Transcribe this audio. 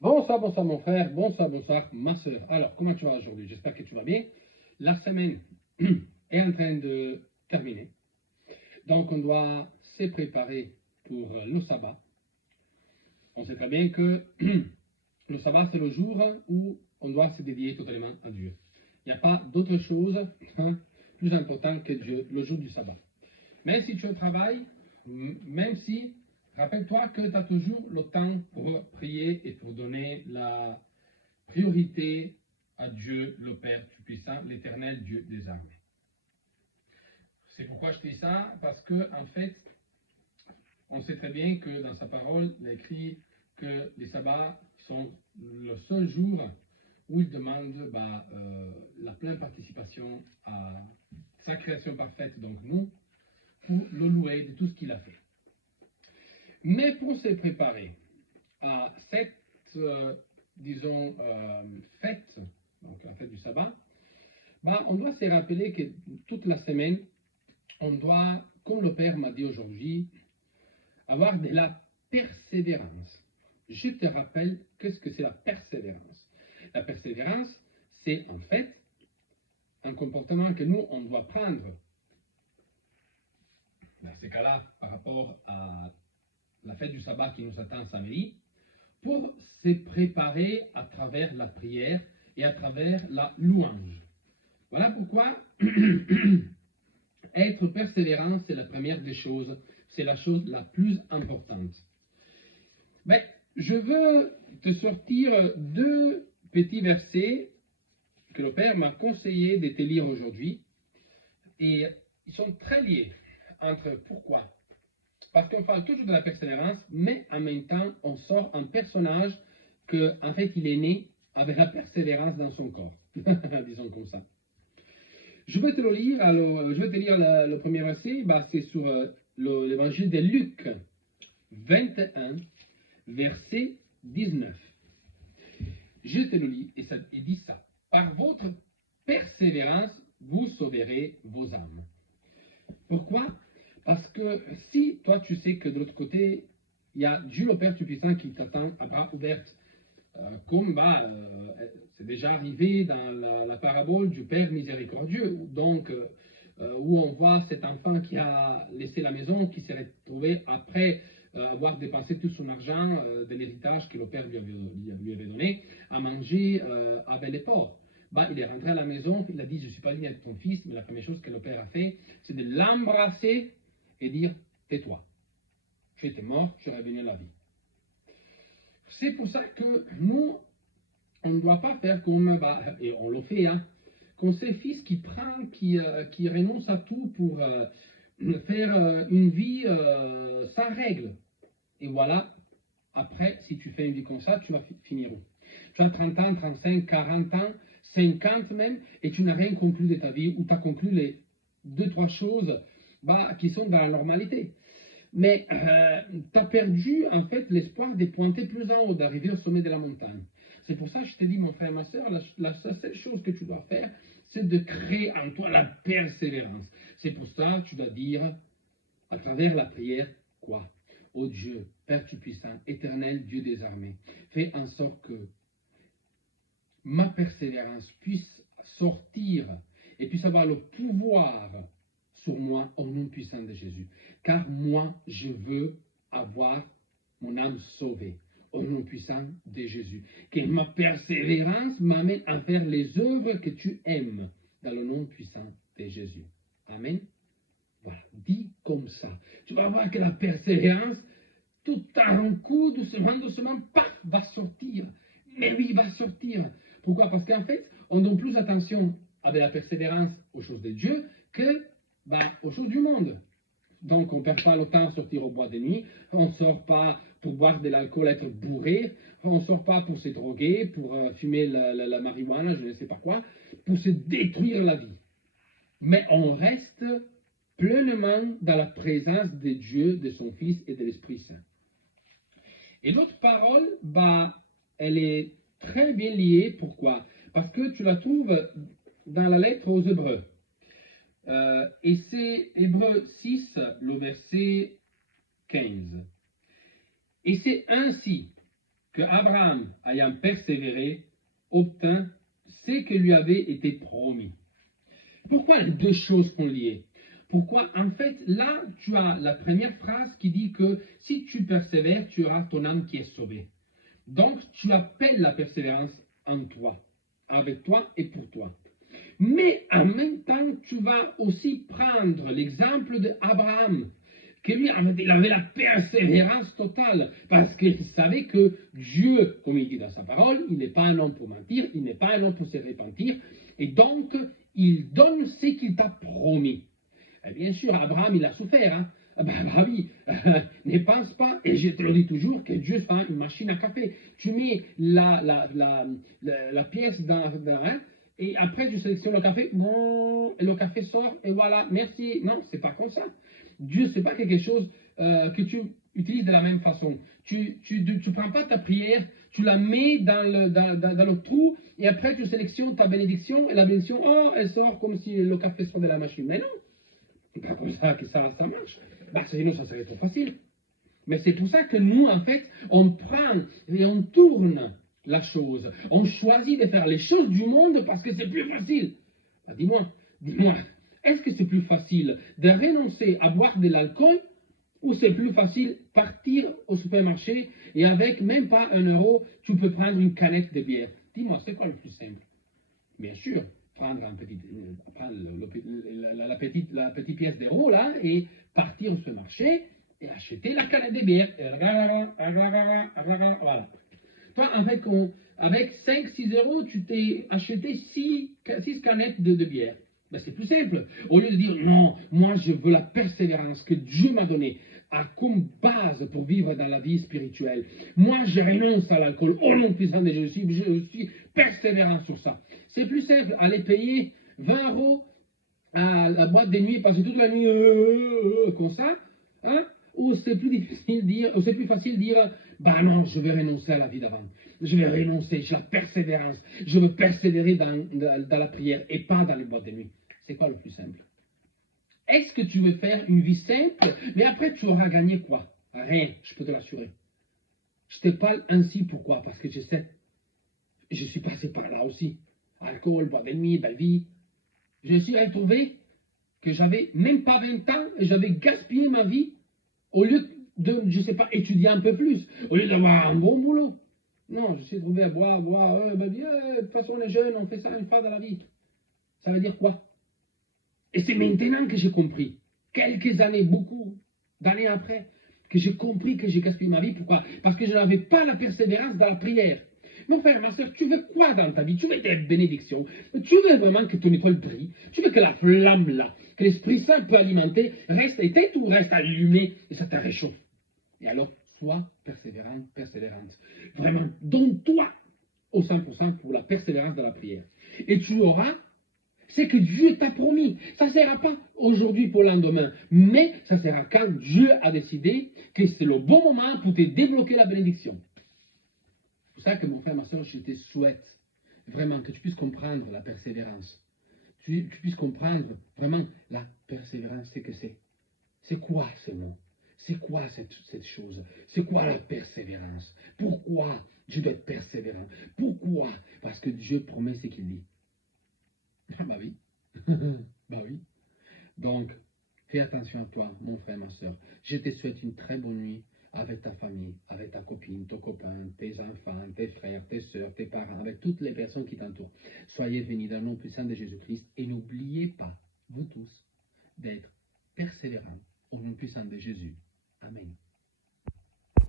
Bonsoir, bonsoir mon frère, bonsoir, bonsoir ma soeur. Alors, comment tu vas aujourd'hui? J'espère que tu vas bien. La semaine est en train de terminer. Donc, on doit se préparer pour le sabbat. On sait très bien que le sabbat, c'est le jour où on doit se dédier totalement à Dieu. Il n'y a pas d'autre chose plus importante que Dieu, le jour du sabbat. Même si tu es au travail, même si, rappelle-toi que tu as toujours le temps pour prier et pour donner la priorité à Dieu, le Père Tout-Puissant, l'éternel Dieu des armées. C'est pourquoi je dis ça, parce que, en fait, on sait très bien que dans sa parole, il a écrit que les sabbats sont le seul jour où il demande la pleine participation à sa création parfaite, donc nous, pour le louer de tout ce qu'il a fait. Mais pour se préparer à cette, fête, donc la fête du sabbat, on doit se rappeler que toute la semaine, on doit, comme le Père m'a dit aujourd'hui, avoir de la persévérance. Je te rappelle qu'est-ce que c'est la persévérance. La persévérance, c'est en fait un comportement que nous, on doit prendre. Dans ce cas-là, par rapport à la fête du sabbat qui nous attend samedi, pour se préparer à travers la prière et à travers la louange. Voilà pourquoi être persévérant, c'est la première des choses, c'est la chose la plus importante. Mais je veux te sortir deux petits versets que le Père m'a conseillé de te lire aujourd'hui, et ils sont très liés entre pourquoi. Parce qu'on parle toujours de la persévérance, mais en même temps, on sort un personnage que, en fait, il est né avec la persévérance dans son corps. Disons comme ça. Je vais te le lire. Alors, je vais te lire le premier verset. C'est sur l'évangile de Luc 21, verset 19. Je te le lis et il dit ça. Par votre persévérance, vous sauverez vos âmes. Pourquoi? Parce que si toi tu sais que de l'autre côté, il y a Dieu le Père Tout-Puissant qui t'attend à bras ouverts, comme c'est déjà arrivé dans la parabole du Père miséricordieux, donc où on voit cet enfant qui a laissé la maison, qui s'est retrouvé après avoir dépensé tout son argent de l'héritage que le Père lui avait donné, à manger avec les porcs. Il est rentré à la maison, il a dit, je ne suis pas digne d'être ton fils, mais la première chose que le Père a fait, c'est de l'embrasser et dire, tais-toi, tu étais mort, je suis revenu à la vie. C'est pour ça que nous, on ne doit pas faire comme, et on le fait, comme ces fils qui prend, qui renonce à tout pour faire une vie sans règles. Et voilà, après, si tu fais une vie comme ça, tu vas finir où? Tu as 30 ans, 35, 40 ans, 50 même, et tu n'as rien conclu de ta vie, ou tu as conclu les 2-3 choses qui sont dans la normalité. Mais tu as perdu en fait l'espoir de pointer plus en haut, d'arriver au sommet de la montagne. C'est pour ça que je t'ai dit, mon frère et ma soeur, la seule chose que tu dois faire, c'est de créer en toi la persévérance. C'est pour ça que tu dois dire, à travers la prière, quoi? Ô Dieu, Père Tout-Puissant, éternel Dieu des armées, fais en sorte que ma persévérance puisse sortir et puisse avoir le pouvoir sur moi au nom puissant de Jésus. Car moi, je veux avoir mon âme sauvée au nom puissant de Jésus. Que ma persévérance m'amène à faire les œuvres que tu aimes dans le nom puissant de Jésus. Amen. Voilà, dis comme ça. Tu vas voir que la persévérance, tout un coup, doucement, paf, va sortir. Mais oui, il va sortir. Pourquoi? Parce qu'en fait, on donne plus attention avec la persévérance aux choses de Dieu que aux choses du monde. Donc, on ne perd pas le temps à sortir au bois de nuit, on ne sort pas pour boire de l'alcool, être bourré, on ne sort pas pour se droguer, pour fumer la marijuana, je ne sais pas quoi, pour se détruire la vie. Mais on reste pleinement dans la présence de Dieu, de son Fils et de l'Esprit Saint. Et l'autre parole, elle est très bien liée. Pourquoi? Parce que tu la trouves dans la lettre aux Hébreux. Et c'est Hébreux 6, le verset 15. Et c'est ainsi que Abraham, ayant persévéré, obtint ce qui lui avait été promis. Pourquoi les deux choses sont liées? Pourquoi? En fait, là, tu as la première phrase qui dit que si tu persévères, tu auras ton âme qui est sauvée. Donc, tu appelles la persévérance en toi, avec toi et pour toi. Mais en même temps, tu vas aussi prendre l'exemple d'Abraham, que lui, il avait la persévérance totale, parce qu'il savait que Dieu, comme il dit dans sa parole, il n'est pas un homme pour mentir, il n'est pas un homme pour se repentir, et donc, il donne ce qu'il t'a promis. Et bien sûr, Abraham, il a souffert, hein. Bah oui, ne pense pas, et je te le dis toujours, que Dieu fait une machine à café. Tu mets la pièce dans hein, et après tu sélectionnes le café, bon, et le café sort, et voilà, merci. Non, c'est pas comme ça. Dieu, c'est pas quelque chose que tu utilises de la même façon. Tu prends pas ta prière, tu la mets dans le trou, et après tu sélectionnes ta bénédiction, et la bénédiction, oh, elle sort comme si le café sort de la machine. Mais non, c'est pas comme ça que ça marche. Bah, sinon, ça serait trop facile. Mais c'est pour ça que nous, en fait, on prend et on tourne la chose. On choisit de faire les choses du monde parce que c'est plus facile. Bah, dis-moi, est-ce que c'est plus facile de renoncer à boire de l'alcool ou c'est plus facile partir au supermarché et avec même pas 1 euro, tu peux prendre une canette de bière? Dis-moi, c'est quoi le plus simple? Bien sûr, prendre la petite pièce d'euro là et partir au supermarché et acheter la canette de bière. Voilà. Toi, avec 5-6 euros, tu t'es acheté 6 canettes de bière. Ben, c'est plus simple. Au lieu de dire non, moi je veux la persévérance que Dieu m'a donnée comme base pour vivre dans la vie spirituelle. Moi je renonce à l'alcool. Au nom puissant de Jésus, je suis persévérant sur ça. C'est plus simple, aller payer 20 euros à la boîte de nuit, passer toute la nuit comme ça, hein? Ou c'est plus difficile dire, ou c'est plus facile de dire, bah non, je vais renoncer à la vie d'avant. Je vais renoncer, j'ai la persévérance. Je veux persévérer dans la prière et pas dans les boîtes de nuit. C'est quoi le plus simple? Est-ce que tu veux faire une vie simple, mais après tu auras gagné quoi? Rien, je peux te l'assurer. Je te parle ainsi, pourquoi? Parce que je sais, je suis passé par là aussi. Alcool, boîte de nuit, belle vie. Je me suis retrouvé que j'avais même pas 20 ans et j'avais gaspillé ma vie au lieu de, je sais pas, étudier un peu plus, au lieu d'avoir un bon boulot. Non, je suis trouvé à boire, ben bien, de toute façon on est jeune, on fait ça une fois dans la vie. Ça veut dire quoi? Et c'est maintenant que j'ai compris, quelques années, beaucoup d'années après, que j'ai compris que j'ai gaspillé ma vie. Pourquoi? Parce que je n'avais pas la persévérance dans la prière. Mon frère, ma soeur, tu veux quoi dans ta vie? Tu veux des bénédictions? Tu veux vraiment que ton étoile brille? Tu veux que la flamme là, que l'Esprit Saint peut alimenter, reste éteinte ou reste allumée et ça te réchauffe? Et alors, sois persévérante. Vraiment, donne-toi au 100% pour la persévérance de la prière. Et tu auras ce que Dieu t'a promis. Ça ne sera pas aujourd'hui pour le lendemain, mais ça sera quand Dieu a décidé que c'est le bon moment pour te débloquer la bénédiction. C'est pour ça que mon frère, ma soeur, je te souhaite vraiment que tu puisses comprendre la persévérance. Tu puisses comprendre vraiment la persévérance, c'est que c'est. C'est quoi ce mot? C'est quoi cette chose? C'est quoi la persévérance? Pourquoi je dois être persévérant? Pourquoi? Parce que Dieu promet ce qu'il dit. Ah bah oui. Bah oui. Donc, fais attention à toi, mon frère, ma soeur. Je te souhaite une très bonne nuit avec ta famille, avec ta copine, ton copain, tes enfants, tes frères, tes soeurs, tes parents, avec toutes les personnes qui t'entourent. Soyez bénis dans le nom puissant de Jésus-Christ et n'oubliez pas, vous tous, d'être persévérants au nom puissant de Jésus. Amen.